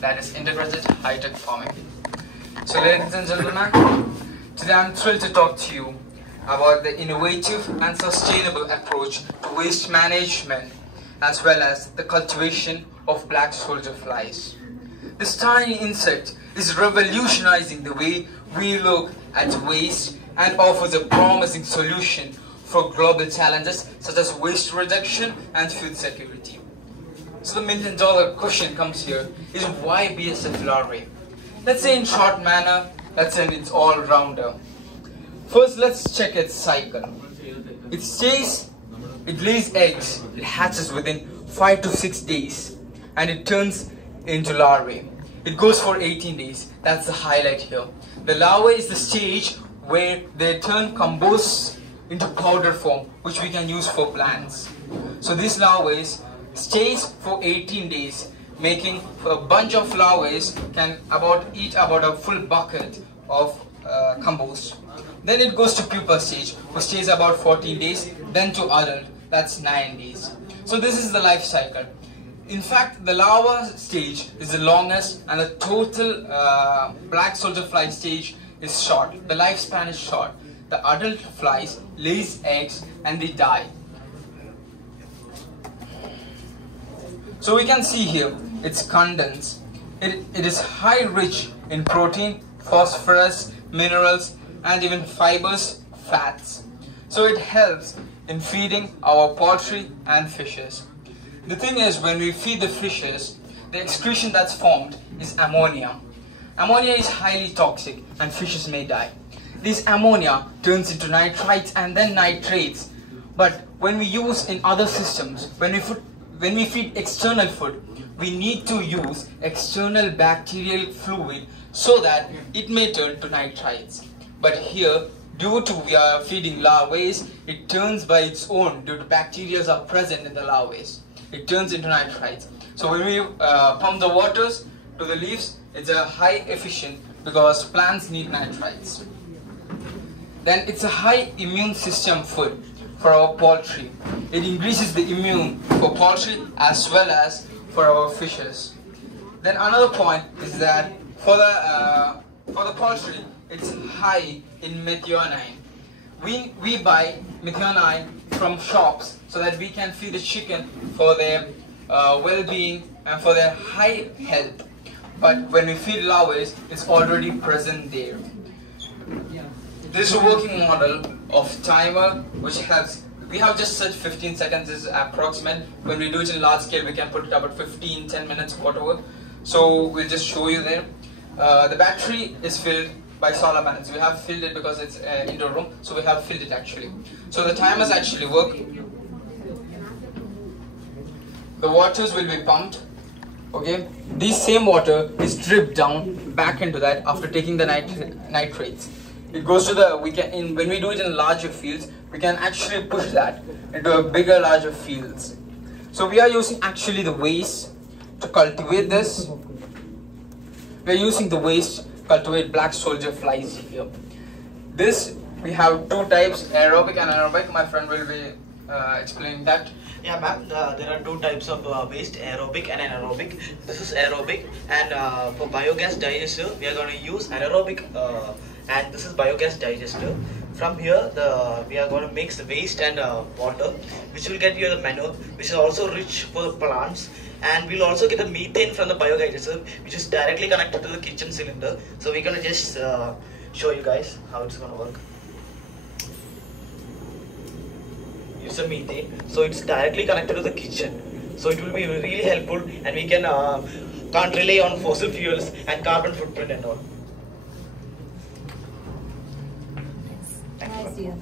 that is integrated high-tech farming. So ladies and gentlemen, today I'm thrilled to talk to you about the innovative and sustainable approach to waste management as well as the cultivation of black soldier flies. This tiny insect is revolutionizing the way we look at waste and offers a promising solution for global challenges such as waste reduction and food security. So the million-dollar question comes here is why BSF larvae? Let's say in short manner, let's say it's all-rounder. First, let's check its cycle. It lays eggs, it hatches within 5 to 6 days, and it turns into larvae. It goes for 18 days. That's the highlight here. The larva is the stage where they turn compost into powder form, which we can use for plants. So these larvae stays for 18 days, making a bunch of larvae can eat about a full bucket of compost. Then it goes to pupa stage, which stays about 14 days, then to adult, that's 9 days. So this is the life cycle. In fact, the larva stage is the longest and the total black soldier fly stage is short. The lifespan is short. The adult flies lays eggs and they die. So we can see here, it's condensed. It is high rich in protein, phosphorus, minerals, and even fibers, fats. So it helps in feeding our poultry and fishes. The thing is, when we feed the fishes, the excretion that's formed is ammonia. Ammonia is highly toxic and fishes may die. This ammonia turns into nitrites and then nitrates. But when we use in other systems, when we feed external food, we need to use external bacterial fluid so that it may turn to nitrites. But here, due to we are feeding larvae, it turns by its own due to bacteria are present in the larvae. It turns into nitrites. So when we pump the waters to the leaves, it's a high efficient because plants need nitrites. Then it's a high immune system food for our poultry. It increases the immune for poultry as well as for our fishes. Then another point is that for the poultry, it's high in methionine. We buy methionine from shops so that we can feed the chicken for their well-being and for their high health. But when we feed larvae, it's already present there. This is a working model of timer which helps. We have just said 15 seconds is approximate. When we do it in large scale, we can put it about 15, 10 minutes, whatever. So we'll just show you there. The battery is filled by solar panels. We have filled it because it's indoor room, so we have filled it actually. So the timers actually work. The waters will be pumped. Okay, this same water is dripped down back into that after taking the nitrates. It goes to the when we do it in larger fields, we can actually push that into a bigger, larger fields. So we are using actually the waste to cultivate this. We are using the waste to cultivate black soldier flies here. This we have two types, aerobic and anaerobic. My friend will be explaining that. Yeah, ma'am, there are two types of waste, aerobic and anaerobic. This is aerobic, and for biogas digester, we are going to use anaerobic, and this is biogas digester. From here, we are going to mix the waste and water, which will get you the manure, which is also rich for the plants. And we'll also get the methane from the biodigester, which is directly connected to the kitchen cylinder. So we're going to just show you guys how it's going to work. Use a methane, so it's directly connected to the kitchen, so it will be really helpful, and we can can't rely on fossil fuels and carbon footprint and all. I see you.